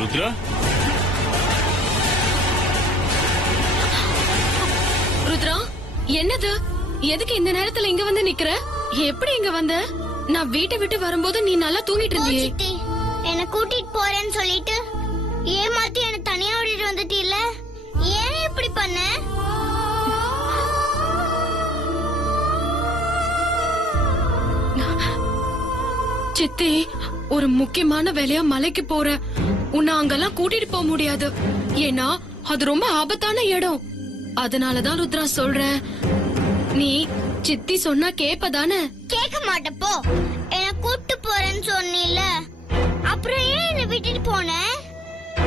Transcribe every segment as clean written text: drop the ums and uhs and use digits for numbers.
ருத்ரா, ருத்ரா, என்னது? எதுக்கு இந்த நேரத்துல இங்க வந்து நிக்கிற? எப்படி இங்க வந்த? நான் வீட்டை விட்டு வரும்போது நீ நல்லா தூங்கிட்டு இருந்தியே. என்ன கூட்டிட்டு போறேன்னு சொல்லிட்டு ஏமாத்தி என்ன தனியா விட்டுட்டு வந்துட்டீல்ல, ஏன் இப்படி பண்ண? சித்தி, ஒரு முக்கியமான வேலையா மலைக்கு போற. உன்னை அங்கெல்லாம் கூட்டிட்டு போக முடியாது. ஏன்னா அது ரொம்ப ஆபத்தான இடம். அதனாலதான் ருத்ரா சொல்றேன். நீ சித்தி சொன்னா கேப்பதானே? கேட்க மாட்டப்போ. என்ன கூட்டு போறேன்னு சொன்னீல, அப்புறம் ஏன் என்ன விட்டுட்டு போன?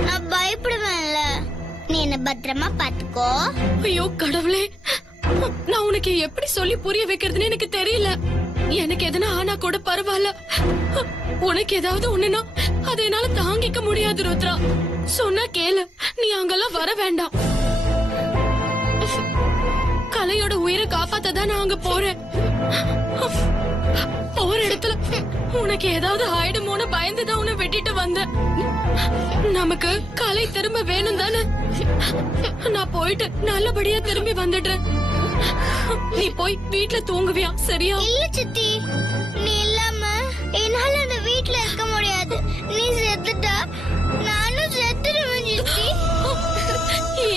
நான் பயப்படுவேன்ல. நீ என்ன பத்திரமா பாத்துக்கோ. ஐயோ கடவுளே, நான் உனக்கு எப்படி சொல்லி புரிய வைக்கிறதுன்னு எனக்கு தெரியல. எனக்கு எதனா ஆனா கூட பரவாயில்ல. உனக்கு ஏதாவது ஒண்ணுனா அதை என்னால தாங்கிக்க முடியாது ருத்ரா. சொன்னா கேளு, நீ அங்கெல்லாம் வர வேண்டாம். கலையோட உயிரை காப்பாத்ததான் நான் அங்க போறேன். போற இடத்துல உனக்கு ஏதாவது ஆயிடுமோன்னு பயந்துதான் உன்னை வெட்டிட்டு வந்தேன். நமக்கு கலை திரும்ப வேணும் தானே? நான் போயிட்டு நல்லபடியா திரும்பி வந்துடுறேன். நீ போய் வீட்டுல தூங்குவியா? சரியா? இல்ல சித்தி, நீ இல்லாம என்னால அந்த வீட்டுல இருக்க முடியாது. நீ செத்துட்டா நானும் செத்துடுவேன் சித்தி.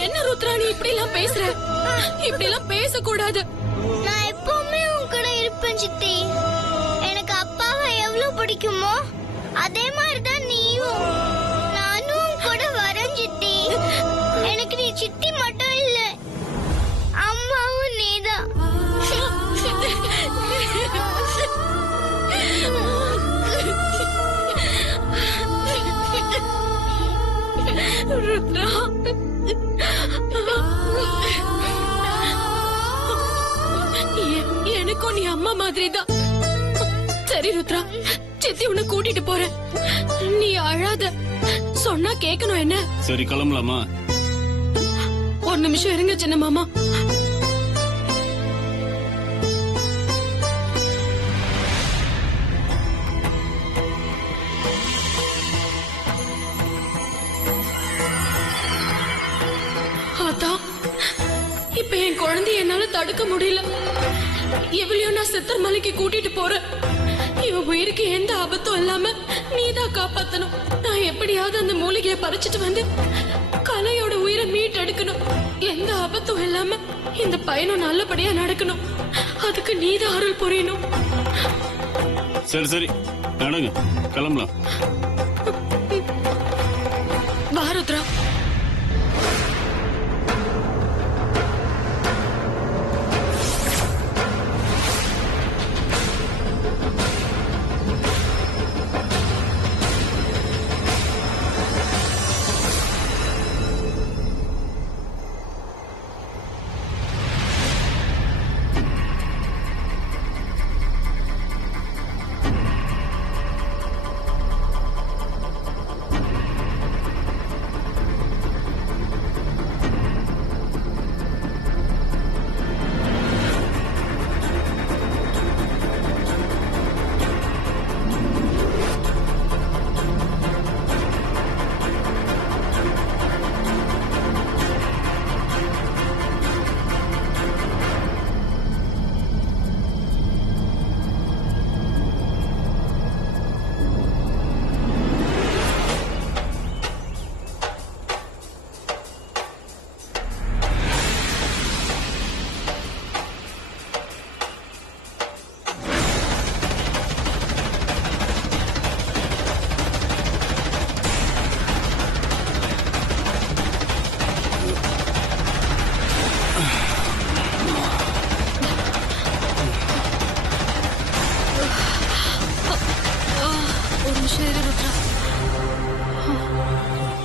என்ன ருத்ரா, நீ இப்படி எல்லாம் பேசுற? இப்படி எல்லாம் பேசக்கூடாது. நான் எப்பவுமே உன் கூட இருப்பேன் சித்தி. எனக்கு அப்பாவை எவ்வளவு பிடிக்குமோ அதே மாதிரிதான் நீயும். நானும் உன் கூட வரேன் சித்தி. எனக்கு நீ சித்தி மட்டும் இல்ல, அம்மாவும் நீதான். ருத்ரா, எனக்கும் நீ அம்மா மாதிரி தான். சரி ருத்ரா, சித்தி உன்னை கூட்டிட்டு போறேன். நீ அழாத, சொன்னா கேட்கணும். என்ன? சரி கிளம்பலாமா? ஒரு நிமிஷம் இருங்க சின்ன மாமா. இப்ப என் குழந்தைய என்னால தடுக்க முடியல. எவ்வளவு நான் சித்தர் மலைக்கு கூட்டிட்டு போறேன். இவ உயிருக்கு எந்த ஆபத்தும் இல்லாம நீதான் காப்பாத்தணும். நான் எப்படியாவது அந்த மூலிகையை பறிச்சிட்டு வந்து கலையோட உயிரை மீட்டெடுக்கணும். எந்த ஆபத்தும் இல்லாம இந்த பயணம் நல்லபடியா நடக்கணும். அதுக்கு நீதான் அருள் புரியணும். சரி சரி நடங்க, கிளம்பலாம். வா ருத்ரா.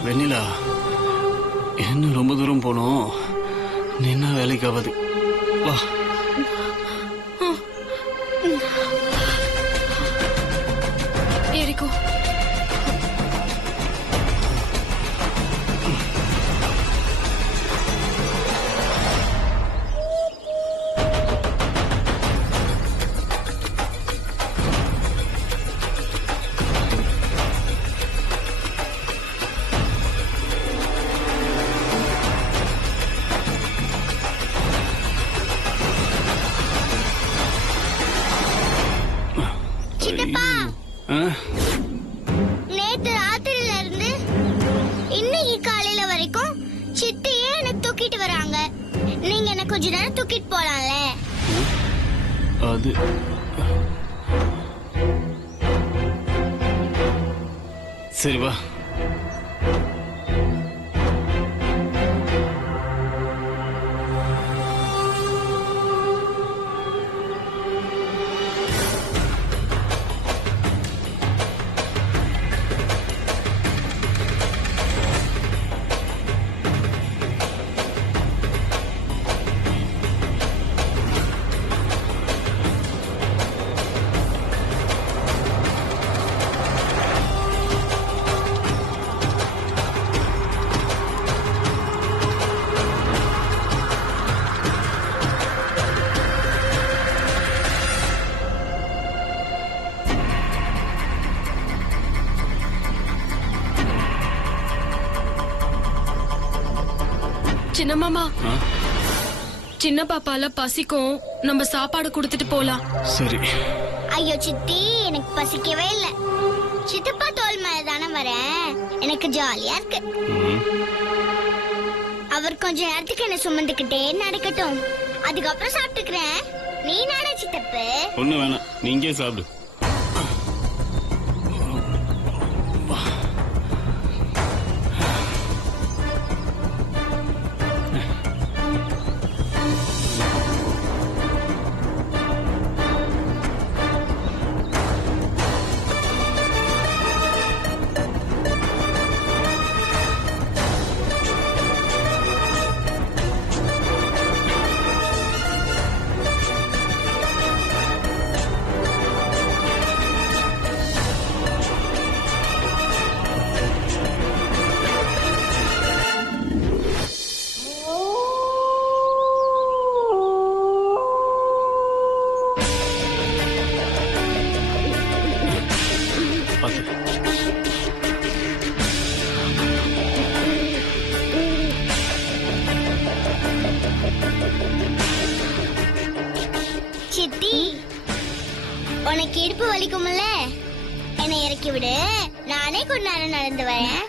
வெண்ணிலா, என்ன ரொம்ப தூரம் போனோம், நின்ன வேலைக்கு ஆகாது. வா. ஏறிக்கோ. கொஞ்ச நேரம் தூக்கிட்டு போலாம்ல. அது சரி வா. சின்ன மாமா, ஆ? சின்ன பாப்பால பசிக்கும், நம்ம சாப்பாடு கொடுத்துட்டு போலாம். சரி. ஐயோ சித்தி, எனக்கு பசிக்கவே இல்ல. சித்தப்பா தோல் மேல தானே வரேன், எனக்கு ஜாலியா இருக்கு. ம். அவர் கொஞ்ச நேரத்துக்கு என்ன சுமந்துக்கிட்டே நடக்கட்டும், அதுக்கப்புறம் சாப்பிட்டுக்கிறேன். நீ நானே சித்தப்பு. ஒண்ணு வேணாம், நீங்கே சாப்பிடு. சித்தி, உனக்கு இடுப்பு வலிக்கும்ல, என்னை இறக்கி விடு, நானே கொஞ்ச நேரம் நடந்து வரேன்.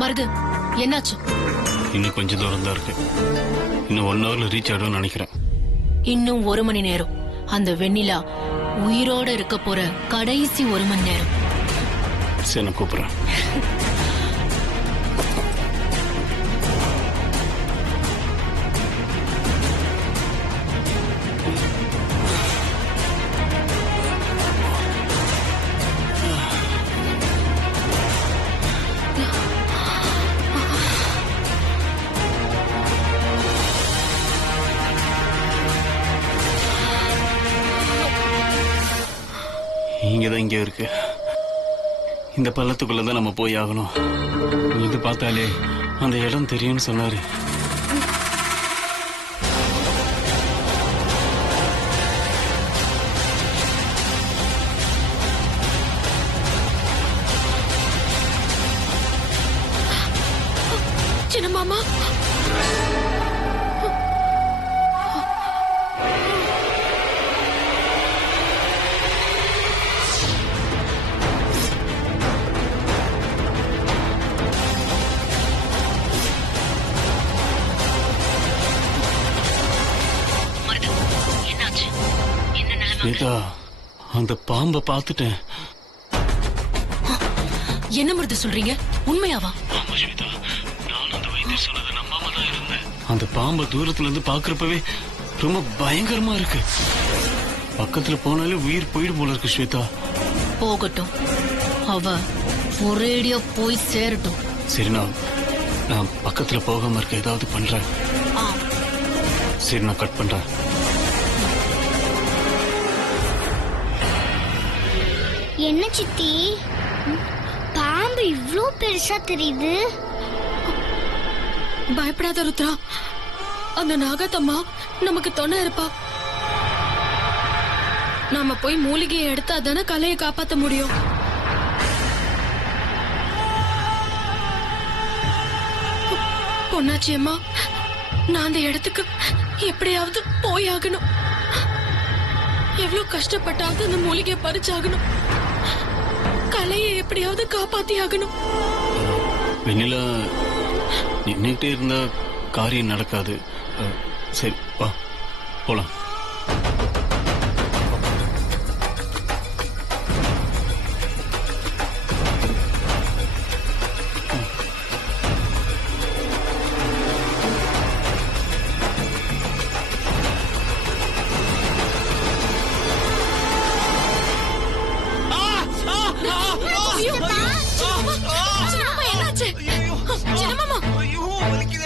மருது, என்னாச்சு? இன்னும் கொஞ்சம் தூரம் தான் இருக்கு. இன்னும் 1 ஹவர்ல ரீச் ஆயிடும்னு நினைக்கிறேன். இன்னும் 1 மணி நேரம். அந்த வெண்ணிலா உயிரோட இருக்க போற கடைசி 1 மணி நேரம். சரி, நான் கூப்பிடுறேன். இங்கதான் இங்க இருக்கு. இந்த பள்ளத்துக்குள்ளதான் நம்ம போய் ஆகணும். இது பார்த்தாலே அந்த இடம் தெரியும்னு சொன்னாரு. சின்ன மாமா, ஸ்வேதா, அந்த பாம்பை பார்த்துட்டேன். என்ன மருது சொல்றீங்க? உண்மையாவா? ஆமா ஸ்வேதா, நான் அந்த வைத்தியர் சொன்னதை நம்பாம தான் இருந்தேன். அந்த பாம்பை தூரத்துல இருந்து பாக்குறப்பவே ரொம்ப பயங்கரமா இருக்கு. பக்கத்துல போனாலே உயிர் போயிடும் போல இருக்கு ஸ்வேதா. போகட்டும், அவ ஒரேடியா போய் சேரட்டும். சரி, நான் பக்கத்துல போகாம இருக்க ஏதாவது பண்றேன். ஆ, சரி, நான் கட் பண்றேன். என்ன சித்தி, பாம்பு இவ்ளோ பெருசா தெரியுது? பயப்படாத ருத்ரா, அந்த நாகத்தம்மா நமக்கு துணை இருப்பா. நாம போய் மூலிகையை எடுத்தா தானே கலையை காப்பாத்த முடியும். பொன்னாச்சி அம்மா, நான் அந்த இடத்துக்கு எப்படியாவது போயாகணும். எவ்வளவு கஷ்டப்பட்டாவது அந்த மூலிகையை பறிச்சாகணும். கலையை எப்படியாவது காப்பாத்தி ஆகணும். வெண்ணிலா, நின்னுட்டே இருந்தா காரியம் நடக்காது. சரி வா போலாம். சின்னமாமா, என்னாச்சு? சின்னமாமா,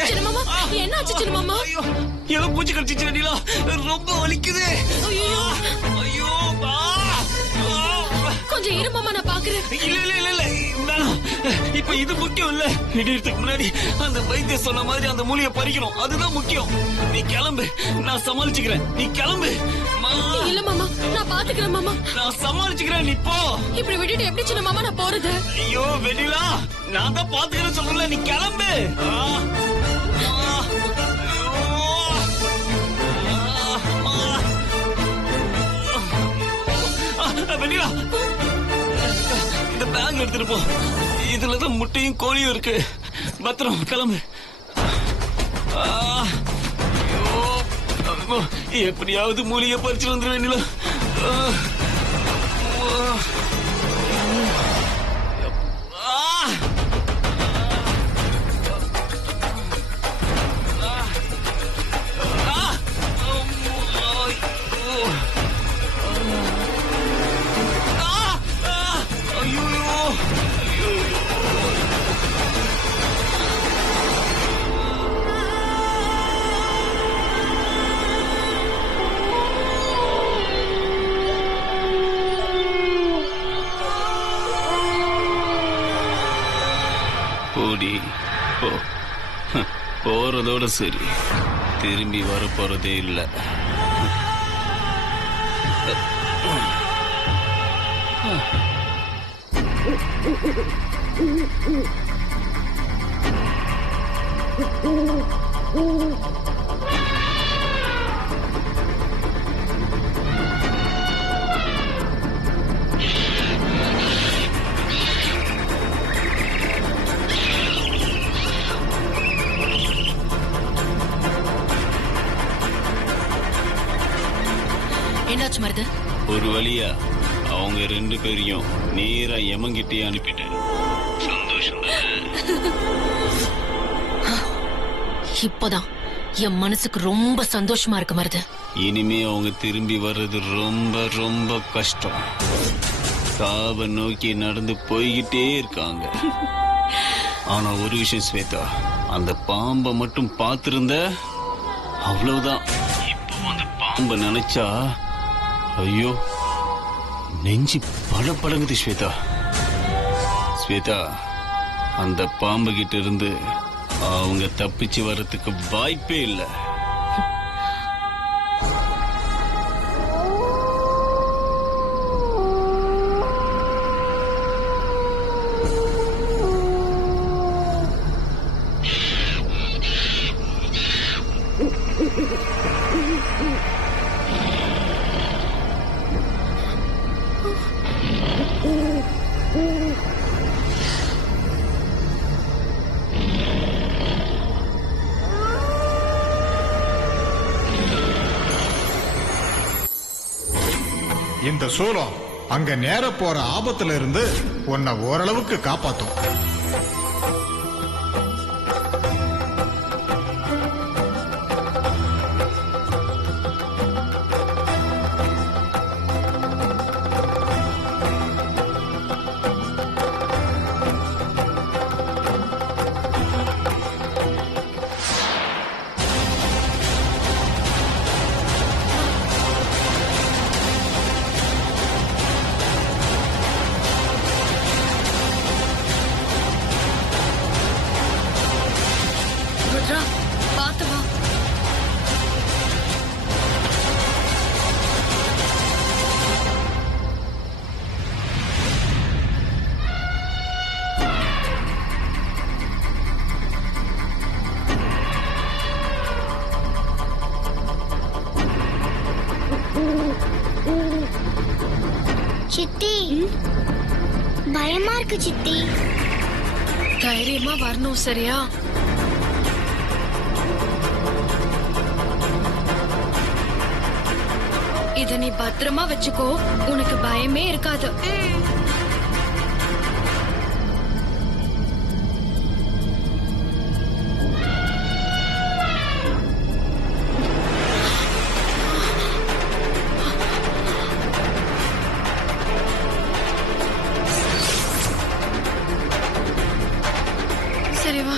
சின்னமாமா, என்னாச்சு சின்னமாமா? ஏதோ பூச்சி கடிச்சிச்சு வெண்ணிலா, ரொம்ப வலிக்குது. ஐயோ, ஐயோ கொஞ்சம் இரு மாமா, நான் பாக்குறேன். இல்ல இல்ல இல்ல இல்ல வேணாம். இப்ப இது முக்கியம் இல்ல. விடியறதுக்கு முன்னாடி அந்த வைத்திய சொன்ன மாதிரி அந்த மூலியை பறிக்கணும், அதுதான் முக்கியம். நீ கிளம்பு, நான் சமாளிச்சுக்கிறேன். நீ கிளம்பு. இல்ல மாமா, நான் பாத்துக்கிறேன் மாமா. நான் சமாளிச்சுக்கிறேன், நீ போ. இப்படி விட்டுட்டு எப்படி சின்ன மாமா நான் போறது? ஐயோ வெண்ணிலா, நான் தான் பாத்துக்கிறேன் சொல்றேன், நீ கிளம்பு. வெண்ணிலா, இந்த பேக் எடுத்துட்டு போ. இதுலதான் முட்டையும் கோழியும் இருக்கு. பத்திரம், கிளம்பு. எப்படியாவது மூலிகை பறிச்சு வந்துரு வெண்ணிலா. போடி போ. போறதோட சரி, திரும்பி வர போறதே இல்ல. என்னாச்சு மருது? ஒரு வழியா அவங்க 2 பேரையும் நேரா யமங்கிட்டே அனுப்பிட்டேன். சந்தோஷம் இப்பதான் என் மனசுக்கு ரொம்ப சந்தோஷமா இருக்கு மருது. இனிமே அவங்க திரும்பி வர்றது ரொம்ப ரொம்ப கஷ்டம். சாவை நோக்கி நடந்து போய்கிட்டே இருக்காங்க. ஆனா ஒரு விஷயம் ஸ்வேதா, அந்த பாம்பை மட்டும் பார்த்திருந்த அவ்வளவுதான். இப்போ அந்த பாம்பை நினைச்சா ஐயோ நெஞ்சு படபடங்குது ஸ்வேதா. ஸ்வேதா, அந்த பாம்பு கிட்ட இருந்து அவங்க தப்பிச்சு வர்றதுக்கு வாய்ப்பே இல்லை. இந்த சூலம் அங்க நேர போற ஆபத்துல இருந்து உன்னை ஓரளவுக்கு காப்பாத்தும். சித்தி பயமா இருக்கு சித்தி. தைரியமா வரணும் சரியா? இத நீ பத்திரமா வச்சுக்கோ, உனக்கு பயமே இருக்காது. சரி வா.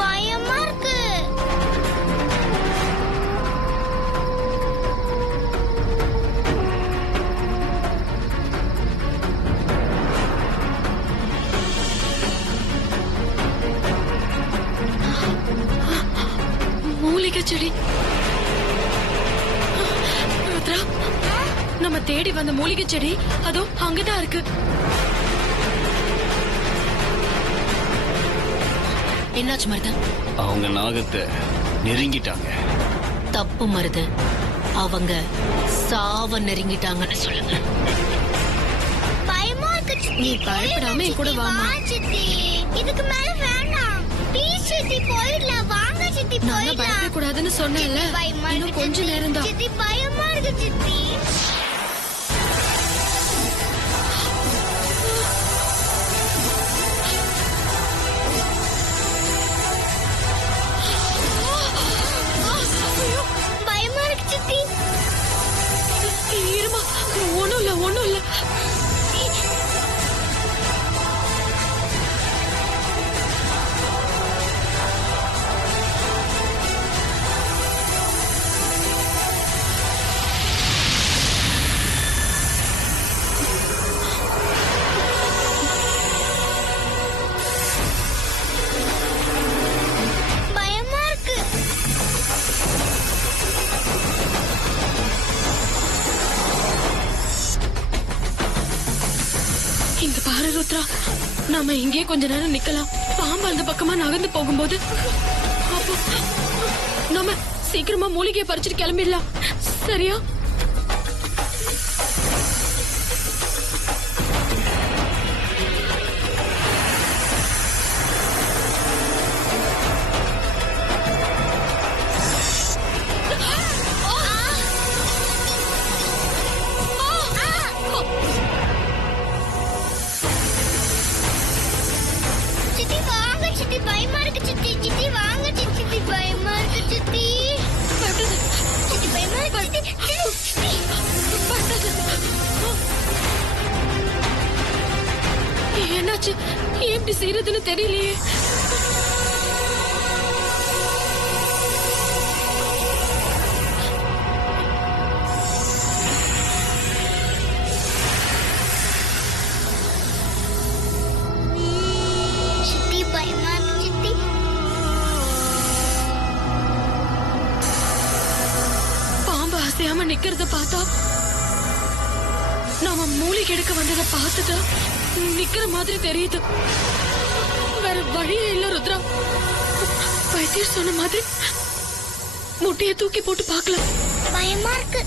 பயமா இருக்கு. மூலிகை செடி. ருத்ரா, நம்ம தேடி வந்த மூலிகை செடி அதோ அங்கதான் இருக்கு. என்னாச்சு மருது? அவங்க நாகத்தை நெருங்கிட்டாங்க. தப்பு மருது, அவங்க சாவ நெருங்கிட்டாங்கன்னு சொல்லுங்க. பயமா இருக்கு சித்தி. நீ பயப்படாம என் கூட வாமா. வா சித்தி. இதுக்கு மேல வேண்டாம். ப்ளீஸ் சித்தி போயிடலாம். வாங்க சித்தி நான் போயிடலாம். பயப்பட கூடாதுன்னு சொன்னேன்ல. சித்தி, பயமா இன்னும் இருக்கு கொஞ்ச சித்தி. நேரம் தான். சித்தி பயமா இருக்கு சித்தி. பயமா இருக்கு சித்தி. இருமா, ஒண்ணும் இல்ல ஒண்ணும் இல்ல. பயமா இருக்கு. இங்க பாரு ருத்ரா, நாம இங்கே கொஞ்ச நேரம் நிக்கலாம். பாம்பு அந்த பக்கமா நகர்ந்து போகும்போது அப்போ நாம சீக்கிரமா மூலிகையை பறிச்சுட்டு கிளம்பிடலாம். சரியா? சித்தி வாங்க சித்தி பயமா இருக்கு சித்தி. சித்தி வாங்க சித்தி பயமா இருக்கு சித்தி. பயப்படாத. சித்தி பயமா இருக்கு சித்தி. என்னாச்சு? ஏன் இப்படி செய்யறதுன்னு தெரியலையே. சித்தி பயமா இருக்கு சித்தி. பாம்பு அசையாம நிக்கிறத பார்த்தா நாம மூலிகை எடுக்க வந்ததை பார்த்துட்டா நிக்கிற மாதிரி தெரியுது. வேற வழியே இல்ல ருத்ரா. வைத்தியர் சொன்ன மாதிரி முட்டையை தூக்கி போட்டு பார்க்கலாம். பயமா இருக்கு.